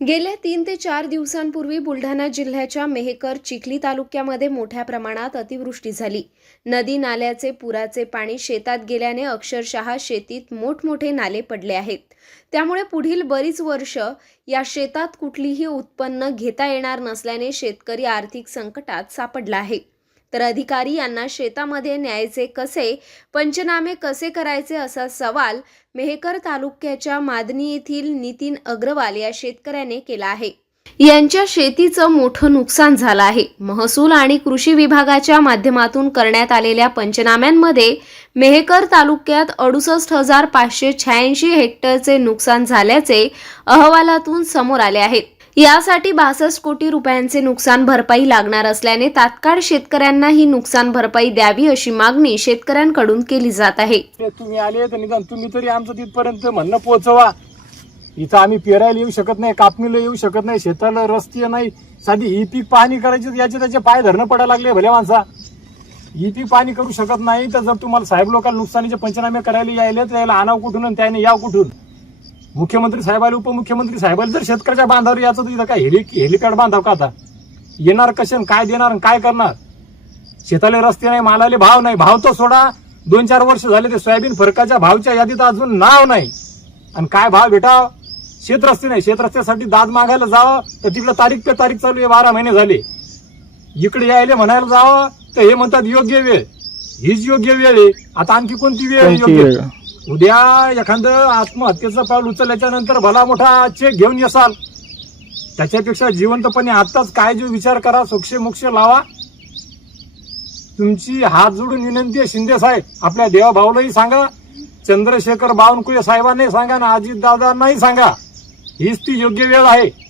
गेल्या तीन ते चार दिवसांपूर्वी बुलढाणा जिल्ह्याच्या मेहकर चिखली तालुक्यामध्ये मोठ्या प्रमाणात अतिवृष्टी झाली. नदी नाल्याचे पुराचे पाणी शेतात गेल्याने अक्षरशः शेतीत मोठमोठे नाले पडले आहेत. त्यामुळे पुढील बरीच वर्ष या शेतात कुठलीही उत्पन्न घेता येणार नसल्याने शेतकरी आर्थिक संकटात सापडला आहे. तर अधिकारी यांना शेतामध्ये न्यायचे कसे पंचनामे कसे करायचे असा सवाल मेहकर तालुक्याच्या मादनी येथील नितीन अग्रवाल या शेतकऱ्याने केला आहे. यांच्या शेतीचं मोठं नुकसान झालं आहे. महसूल आणि कृषी विभागाच्या माध्यमातून करण्यात आलेल्या पंचनाम्यांमध्ये मेहकर तालुक्यात अडुसष्ट हजार पाचशे शहाऐंशी हेक्टरचे नुकसान झाल्याचे अहवालातून समोर आले आहेत यासाठी बासष्ट कोटी रुपयांचे नुकसान भरपाई लागणार असल्याने तात्काळ शेतकऱ्यांना ही नुकसान भरपाई द्यावी अशी मागणी शेतकऱ्यांकडून केली जात आहे. तुम्ही आले तर निदान तुम्ही तरी आमचं तिथपर्यंत म्हणणं पोहोचवा. इथं आम्ही पेरायला येऊ शकत नाही कापणीला येऊ शकत नाही शेताला रस्ते नाही. साधी ही पीक पाहणी करायची तर याचे त्याचे पाय धरणं पडायला लागले भले माणसा. ही पीक पाहणी करू शकत नाही तर जर तुम्हाला साहेब लोकांना नुकसानीचे पंचनामे करायला यायले तर यायला आणाव कुठून आणि त्याने याव कुठून? मुख्यमंत्री साहेबाला उपमुख्यमंत्री साहेबाला जर शेतकऱ्याच्या बांधावर याचं तर इथं काय हेली हेलिपॅड बांधाव का आता? येणार आणि काय देणार आणि काय करणार? शेताले रस्ते नाही मालाले भाव नाही. भाव तो सोडा. दोन चार वर्ष झाले ते सोयाबीन फरकाच्या भावच्या यादीत अजून नाव नाही. आणि काय भाव भेटाव? शेत रस्ते नाही. शेत रस्त्यासाठी दाद मागायला जावं तर तिकडे तारीख पे तारीख चालू आहे बारा महिने झाले. इकडे यायले म्हणायला जावं तर हे म्हणतात योग्य वेळ. हीच योग्य वेळ आहे. आता आणखी कोणती वेळ योग्य? वेळ? उद्या एखादं आत्महत्येचं पाऊल उचलल्याच्या नंतर भला मोठा चेक घेऊन येसाल. त्याच्यापेक्षा जिवंतपणे आत्ताच काय जो विचार करा सोक्षेमोक्ष लावा. तुमची हात जोडून विनंती आहे शिंदे साहेब आपल्या देवाभाऊलाही सांगा. चंद्रशेखर बावनकुळे साहेबांनाही सांगा ना अजित दादांनाही सांगा. हीच ती योग्य वेळ आहे.